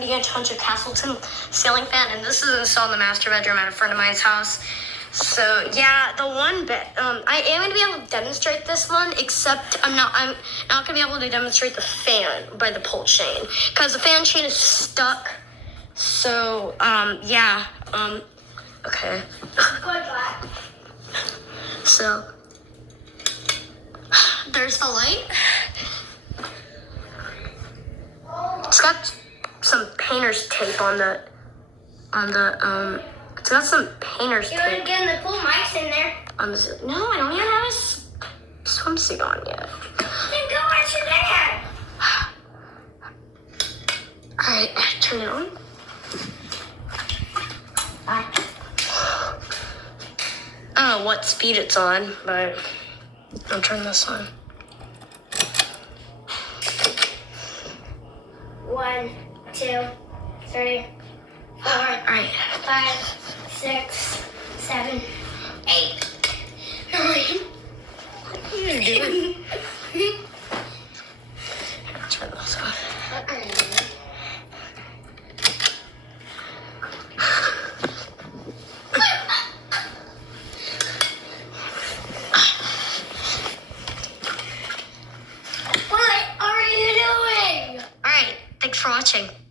going to get a bunch of Castleton ceiling fan, and this is installed in the master bedroom at a friend of mine's house. So yeah, the one bed. I am going to be able to demonstrate this one, except I'm not going to be able to demonstrate the fan by the pull chain because the fan chain is stuck. So yeah. Okay. So there's the light. It's got some painter's tape on the it's got some painter's tape. You want to get in the pool? Mike's in there. No, I don't even have a swimsuit on yet. Then go watch your dad. Alright, turn it on. I don't know what speed it's on, but I'll turn this on. 1, 2, 3, 4, Alright. 5, 6, 7, 8, 9. What are you doing? Turn this on. What are you doing? Alright, thanks for watching.